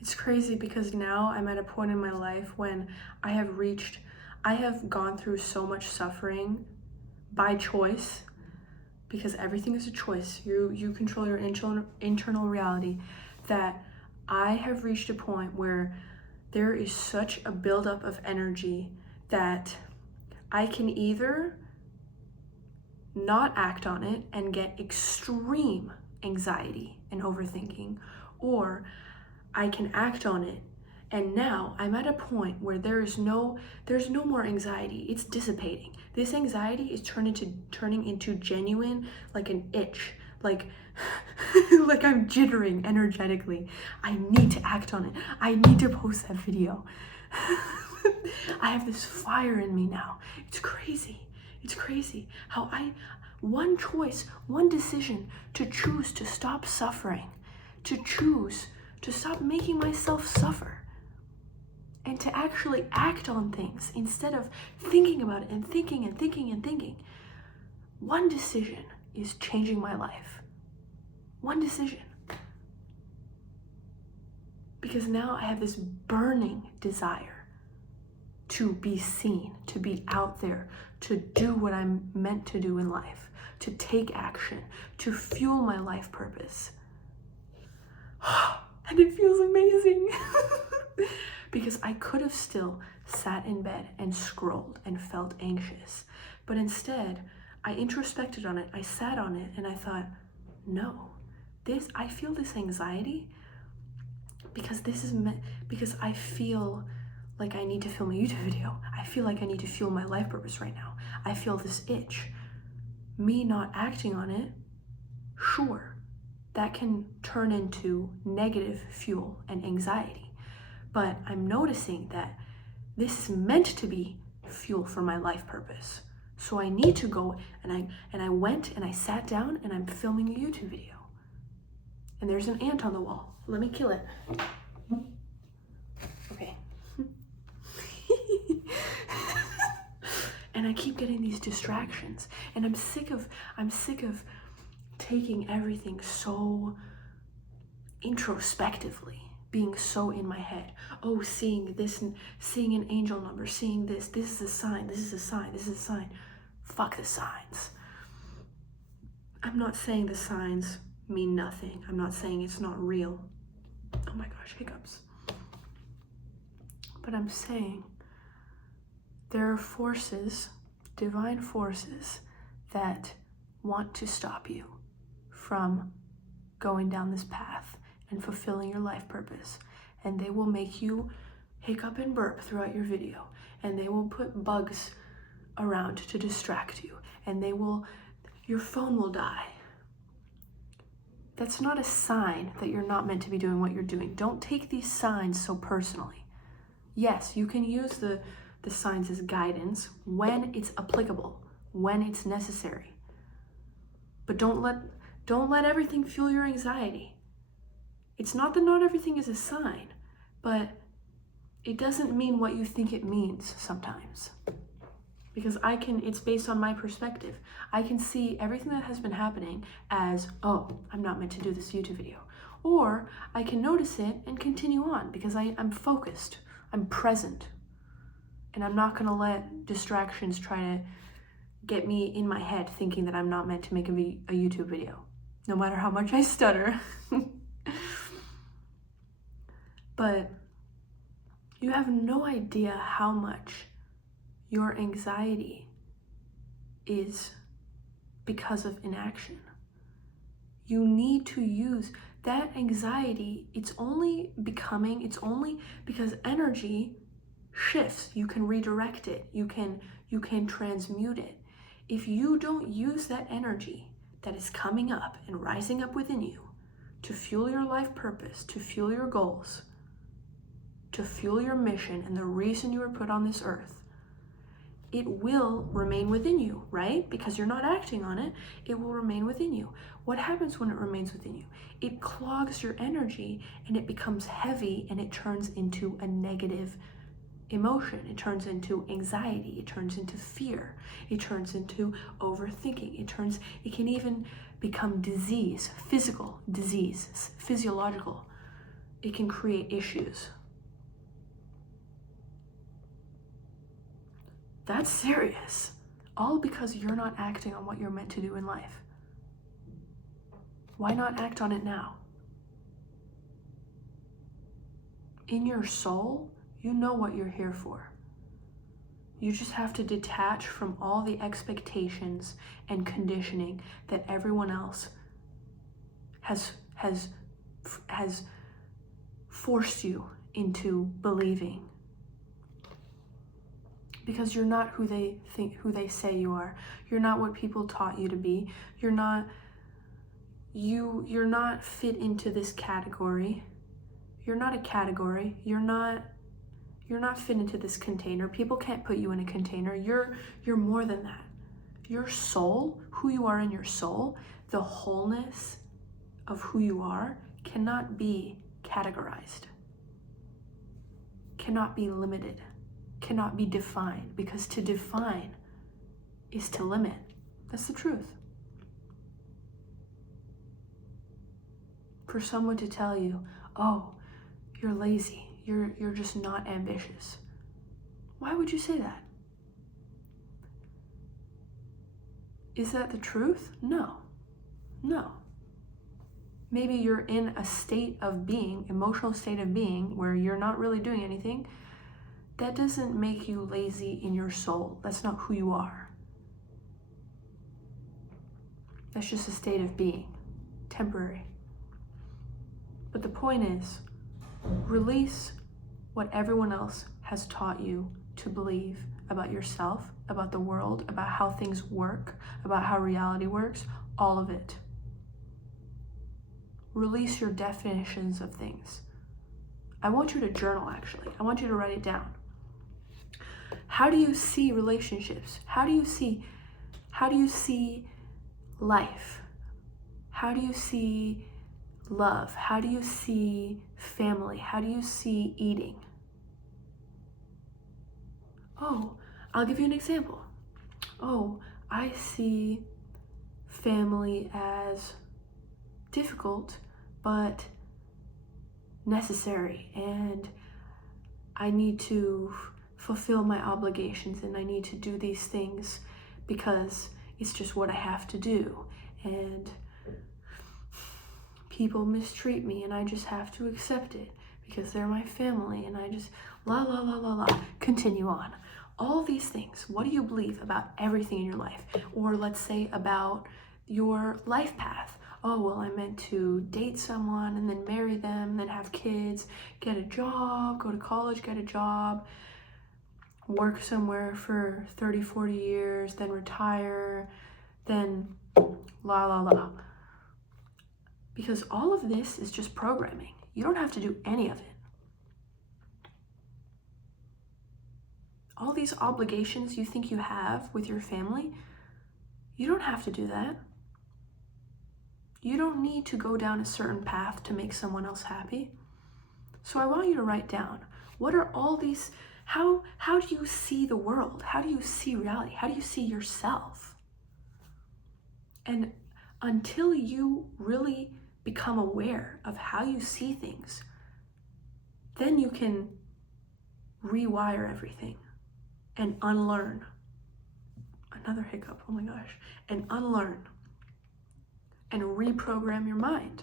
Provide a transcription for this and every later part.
It's crazy because now I'm at a point in my life when I have gone through so much suffering by choice, because everything is a choice. You control your internal reality, that I have reached a point where there is such a buildup of energy that I can either not act on it and get extreme anxiety and overthinking, or I can act on it. And now I'm at a point where there's no more anxiety. It's dissipating. This anxiety is turning into genuine, like an itch, like like I'm jittering energetically. I need to act on it. I need to post that video. I have this fire in me now. It's crazy. It's crazy how one choice, one decision to choose to stop suffering, to choose to stop making myself suffer, and to actually act on things instead of thinking about it and thinking and thinking and thinking. One decision is changing my life. One decision. Because now I have this burning desire to be seen, to be out there, to do what I'm meant to do in life, to take action, to fuel my life purpose. And it feels amazing. Because I could have still sat in bed and scrolled and felt anxious. But instead, I introspected on it, I sat on it, and I thought, no, I feel this anxiety because I feel like I need to film a YouTube video. I feel like I need to fuel my life purpose right now. I feel this itch. Me not acting on it, sure, that can turn into negative fuel and anxiety. But I'm noticing that this is meant to be fuel for my life purpose. So I need to go, and I went and I sat down and I'm filming a YouTube video. And there's an ant on the wall. Let me kill it. Okay. And I keep getting these distractions, and I'm sick of taking everything so introspectively, being so in my head. Oh, seeing this, seeing an angel number, seeing this is a sign, this is a sign, this is a sign. Fuck the signs. I'm not saying the signs mean nothing. I'm not saying it's not real. Oh my gosh, hiccups. But I'm saying there are forces, divine forces, that want to stop you from going down this path and fulfilling your life purpose. And they will make you hiccup and burp throughout your video. And they will put bugs around to distract you. And your phone will die. That's not a sign that you're not meant to be doing what you're doing. Don't take these signs so personally. Yes, you can use the signs as guidance when it's applicable, when it's necessary. But don't let everything fuel your anxiety. It's not that not everything is a sign, but it doesn't mean what you think it means sometimes. Because it's based on my perspective. I can see everything that has been happening as, oh, I'm not meant to do this YouTube video. Or I can notice it and continue on because I'm focused, I'm present. And I'm not gonna let distractions try to get me in my head thinking that I'm not meant to make a YouTube video, no matter how much I stutter. But you have no idea how much your anxiety is because of inaction. You need to use that anxiety. It's only because energy shifts. You can redirect it. You can transmute it. If you don't use that energy that is coming up and rising up within you to fuel your life purpose, to fuel your goals, to fuel your mission and the reason you were put on this earth, it will remain within you, right? Because you're not acting on it, it will remain within you. What happens when it remains within you? It clogs your energy and it becomes heavy and it turns into a negative emotion. It turns into anxiety. It turns into fear. It turns into overthinking. It can even become disease, physical disease, physiological it can create issues. That's serious. All because you're not acting on what you're meant to do in life. Why not act on it now? In your soul, you know what you're here for. You just have to detach from all the expectations and conditioning that everyone else has forced you into believing. Because you're not who they say you are. You're not what people taught you to be. You're not fit into this category. You're not a category. You're not fit into this container. People can't put you in a container. You're more than that. Your soul, who you are in your soul, the wholeness of who you are cannot be categorized. Cannot be limited. Cannot be defined, because to define is to limit. That's the truth. For someone to tell you, oh, you're lazy, you're just not ambitious. Why would you say that? Is that the truth? No. Maybe you're in a state of being, emotional state of being, where you're not really doing anything. That doesn't make you lazy in your soul. That's not who you are. That's just a state of being, temporary. But the point is, release what everyone else has taught you to believe about yourself, about the world, about how things work, about how reality works, all of it. Release your definitions of things. I want you to journal, actually. I want you to write it down. How do you see relationships? How do you see life? How do you see love? How do you see family? How do you see eating? Oh, I'll give you an example. Oh, I see family as difficult, but necessary, and I need to fulfill my obligations, and I need to do these things because it's just what I have to do, and people mistreat me and I just have to accept it because they're my family, and I just la la la la la, continue on. All these things, what do you believe about everything in your life? Or let's say about your life path. Oh, well, I meant to date someone and then marry them, then have kids, get a job, go to college, get a job, work somewhere for 30, 40 years, then retire, then la la la. Because all of this is just programming. You don't have to do any of it. All these obligations you think you have with your family, you don't have to do that. You don't need to go down a certain path to make someone else happy. So I want you to write down, what are all these, how do you see the world? How do you see reality? How do you see yourself? And until you really become aware of how you see things, then you can rewire everything and unlearn. Another hiccup, oh my gosh. And unlearn and reprogram your mind.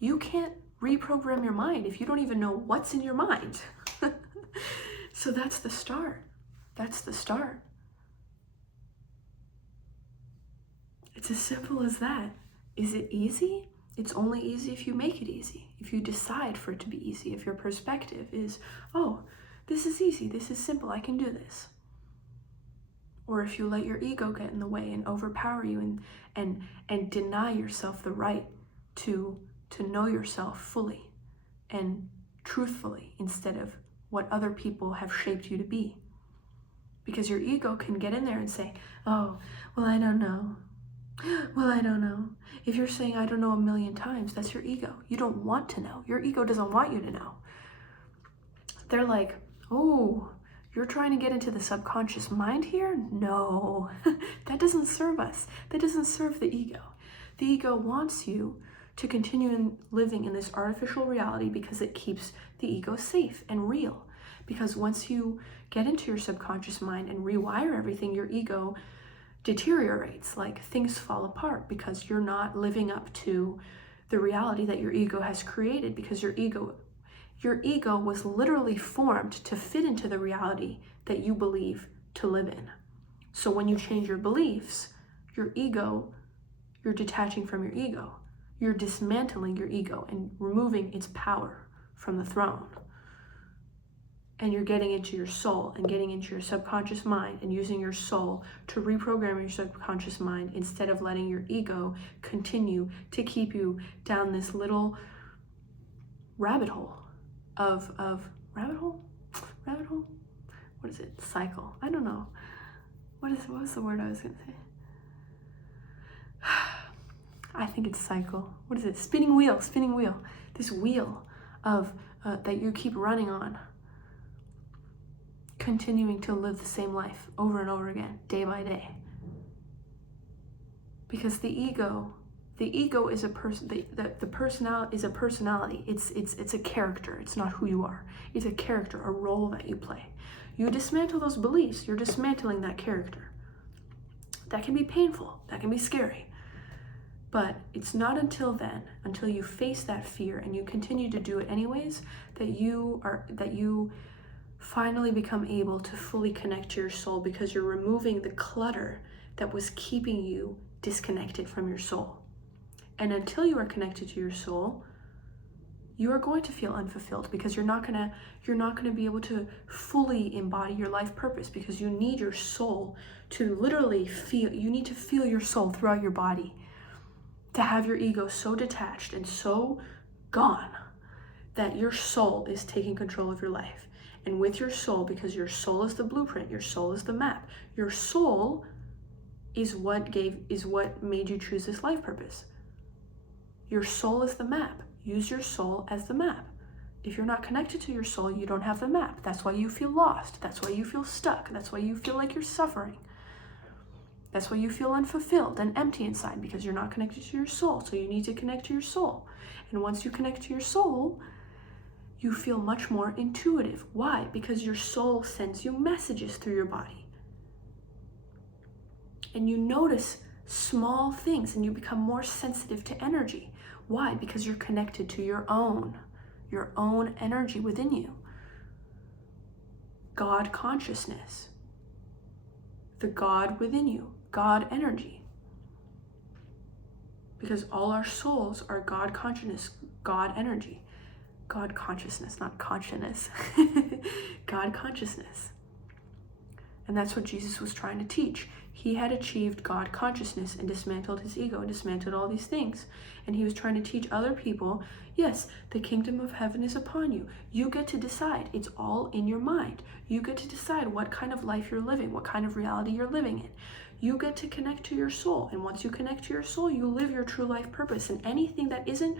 You can't reprogram your mind if you don't even know what's in your mind. So that's the start. That's the start. It's as simple as that. Is it easy? It's only easy if you make it easy. If you decide for it to be easy. If your perspective is, oh, this is easy, this is simple, I can do this. Or if you let your ego get in the way and overpower you and deny yourself the right to know yourself fully and truthfully instead of what other people have shaped you to be. Because your ego can get in there and say, oh, well, I don't know. Well, I don't know. If you're saying I don't know a million times, that's your ego. You don't want to know. Your ego doesn't want you to know. They're like, oh, you're trying to get into the subconscious mind here? No, that doesn't serve us. That doesn't serve the ego. The ego wants you to continue living in this artificial reality because it keeps the ego safe and real. Because once you get into your subconscious mind and rewire everything, your ego deteriorates, like things fall apart because you're not living up to the reality that your ego has created, because your ego was literally formed to fit into the reality that you believe to live in. So when you change your beliefs, your ego, you're detaching from your ego. You're dismantling your ego and removing its power from the throne. And you're getting into your soul and getting into your subconscious mind and using your soul to reprogram your subconscious mind instead of letting your ego continue to keep you down this little rabbit hole of rabbit hole? What is it? Cycle. I don't know. What was the word I was gonna say? I think it's cycle. What is it? Spinning wheel. This wheel of that you keep running on, continuing to live the same life over and over again, day by day. Because the ego is a person. The personality is a personality. It's a character. It's not who you are. It's a character, a role that you play. You dismantle those beliefs. You're dismantling that character. That can be painful. That can be scary. But it's not until then, until you face that fear and you continue to do it anyways, that you finally become able to fully connect to your soul, because you're removing the clutter that was keeping you disconnected from your soul. And until you are connected to your soul, you are going to feel unfulfilled, because you're not gonna be able to fully embody your life purpose, because you need your soul to literally feel. You need to feel your soul throughout your body, to have your ego so detached and so gone that your soul is taking control of your life. And with your soul, because your soul is the blueprint, your soul is the map, your soul is what made you choose this life purpose. Your soul is the map. Use your soul as the map. If you're not connected to your soul, you don't have the map. That's why you feel lost. That's why you feel stuck. That's why you feel like you're suffering. That's why you feel unfulfilled and empty inside, because you're not connected to your soul. So you need to connect to your soul. And once you connect to your soul, you feel much more intuitive. Why? Because your soul sends you messages through your body. And you notice small things and you become more sensitive to energy. Why? Because you're connected to your own energy within you. God consciousness. The God within you. God energy. Because all our souls are God consciousness, God energy. God consciousness, not consciousness. God consciousness. And that's what Jesus was trying to teach. He had achieved God consciousness and dismantled his ego and dismantled all these things. And he was trying to teach other people, yes, the kingdom of heaven is upon you. You get to decide. It's all in your mind. You get to decide what kind of life you're living, what kind of reality you're living in. You get to connect to your soul. And once you connect to your soul, you live your true life purpose. And anything that isn't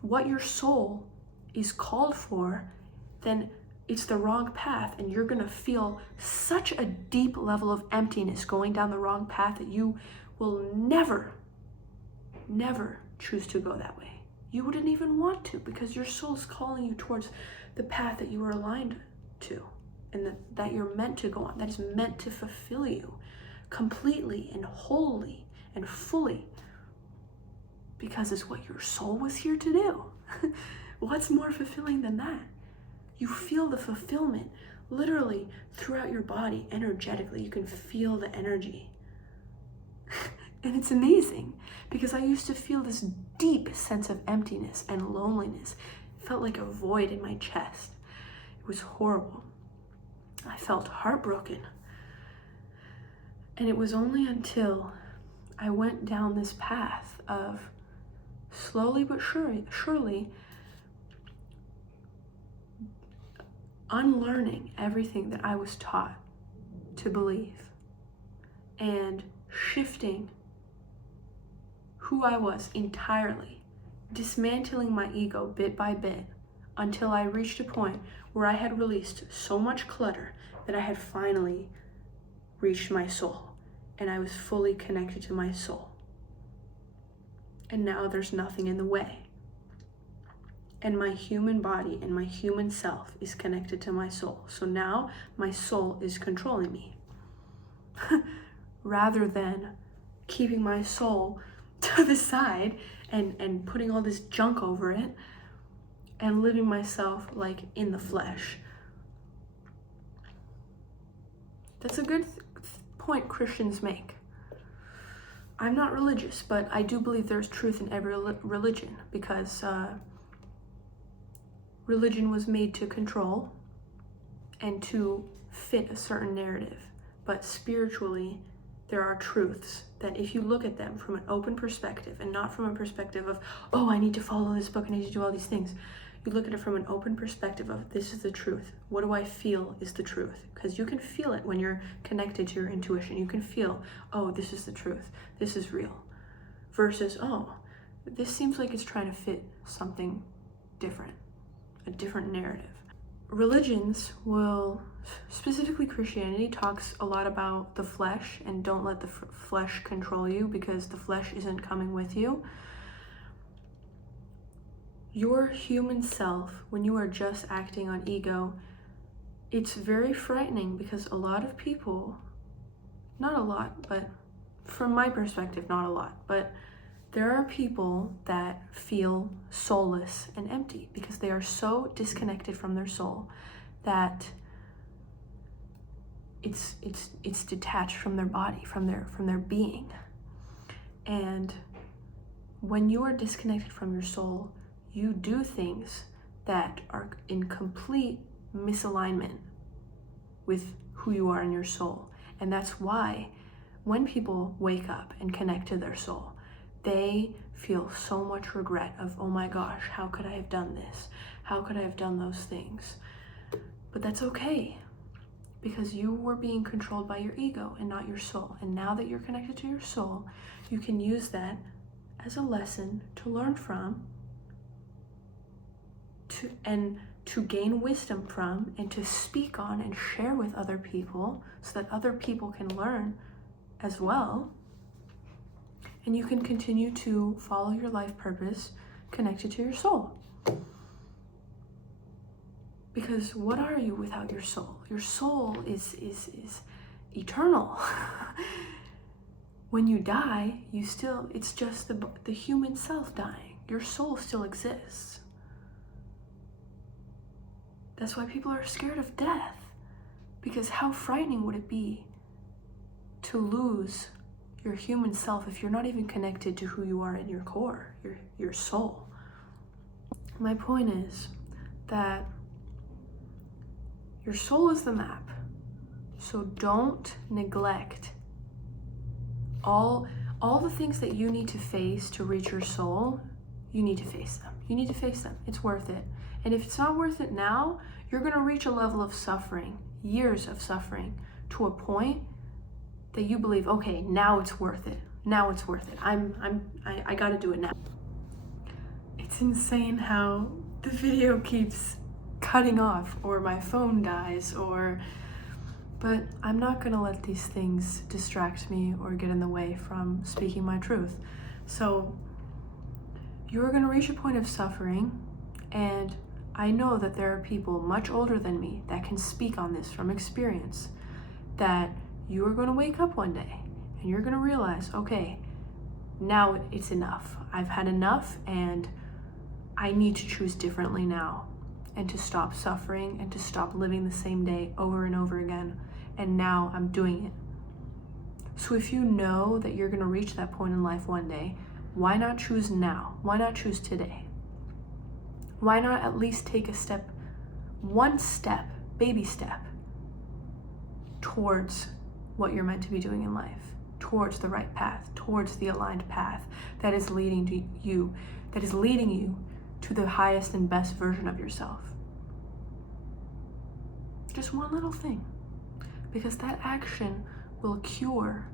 what your soul is called for, then it's the wrong path, and you're gonna feel such a deep level of emptiness going down the wrong path that you will never choose to go that way. You wouldn't even want to, because your soul's calling you towards the path that you are aligned to, and that you're meant to go on, that is meant to fulfill you completely and wholly and fully, because it's what your soul was here to do. What's more fulfilling than that? You feel the fulfillment literally throughout your body, energetically. You can feel the energy. And it's amazing, because I used to feel this deep sense of emptiness and loneliness. It felt like a void in my chest. It was horrible. I felt heartbroken. And it was only until I went down this path of slowly but surely unlearning everything that I was taught to believe and shifting who I was entirely, dismantling my ego bit by bit, until I reached a point where I had released so much clutter that I had finally reached my soul, and I was fully connected to my soul. And now there's nothing in the way. And my human body and my human self is connected to my soul. So now my soul is controlling me. Rather than keeping my soul to the side and putting all this junk over it and living myself like in the flesh. That's a good point Christians make. I'm not religious, but I do believe there's truth in every religion, because religion was made to control and to fit a certain narrative. But spiritually, there are truths that if you look at them from an open perspective and not from a perspective of, oh, I need to follow this book, I need to do all these things. You look at it from an open perspective of, this is the truth. What do I feel is the truth? Because you can feel it when you're connected to your intuition. You can feel, oh, this is the truth. This is real. Versus, oh, this seems like it's trying to fit something different, a different narrative. Religions will, specifically Christianity, talks a lot about the flesh and don't let the flesh control you, because the flesh isn't coming with you. Your human self, when you are just acting on ego, it's very frightening, because a lot of people, not a lot, but from my perspective, not a lot, but there are people that feel soulless and empty because they are so disconnected from their soul that it's detached from their body, from their being. And when you are disconnected from your soul, you do things that are in complete misalignment with who you are in your soul. And that's why when people wake up and connect to their soul, they feel so much regret of, oh my gosh, how could I have done this? How could I have done those things? But that's okay, because you were being controlled by your ego and not your soul. And now that you're connected to your soul, you can use that as a lesson to learn from, to gain wisdom from, and to speak on and share with other people so that other people can learn as well. And you can continue to follow your life purpose connected to your soul. Because what are you without your soul? Your soul is eternal. When you die, it's just the human self dying. Your soul still exists. That's why people are scared of death. Because how frightening would it be to lose your human self if you're not even connected to who you are in your core, your soul. My point is that your soul is the map. So don't neglect all the things that you need to face to reach your soul. You need to face them. You need to face them. It's worth it. And if it's not worth it now, you're going to reach a level of suffering, years of suffering, to a point that you believe, okay, now it's worth it. Now it's worth it. I got to do it now. It's insane how the video keeps cutting off, or my phone dies, but I'm not going to let these things distract me or get in the way from speaking my truth. So you're going to reach a point of suffering, and I know that there are people much older than me that can speak on this from experience, that you are going to wake up one day and you're going to realize, okay, now it's enough. I've had enough, and I need to choose differently now, and to stop suffering and to stop living the same day over and over again. And now I'm doing it. So if you know that you're going to reach that point in life one day, why not choose now? Why not choose today? Why not at least take one step, baby step, towards what you're meant to be doing in life, towards the right path, towards the aligned path that is leading you to the highest and best version of yourself. Just one little thing, because that action will cure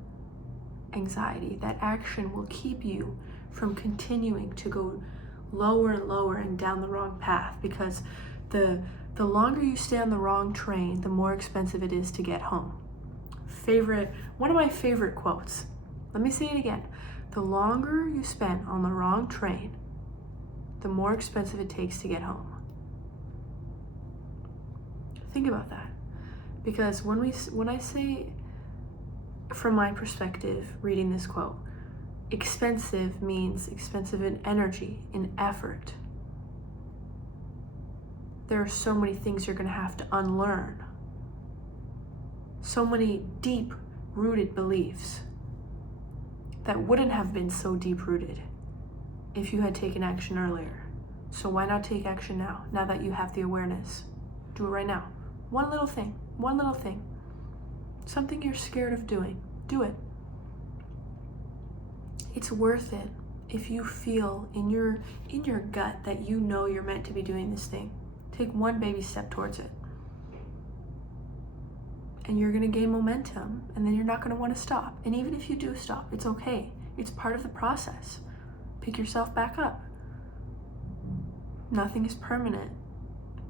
anxiety. That action will keep you from continuing to go lower and lower and down the wrong path, because the longer you stay on the wrong train, the more expensive it is to get home. One of my favorite quotes. Let me say it again. The longer you spend on the wrong train, the more expensive it takes to get home. Think about that. Because when I say, from my perspective, reading this quote, expensive means expensive in energy, in effort. There are so many things you're going to have to unlearn. So many deep-rooted beliefs that wouldn't have been so deep-rooted if you had taken action earlier. So why not take action now that you have the awareness? Do it right now. One little thing. Something you're scared of doing. Do it. It's worth it if you feel in your gut that you know you're meant to be doing this thing. Take one baby step towards it. And you're gonna gain momentum, and then you're not gonna wanna stop. And even if you do stop, it's okay. It's part of the process. Pick yourself back up. Nothing is permanent.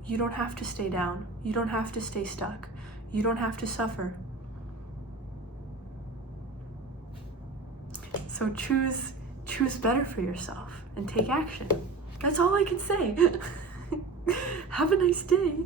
You don't have to stay down. You don't have to stay stuck. You don't have to suffer. So choose better for yourself and take action. That's all I can say. Have a nice day.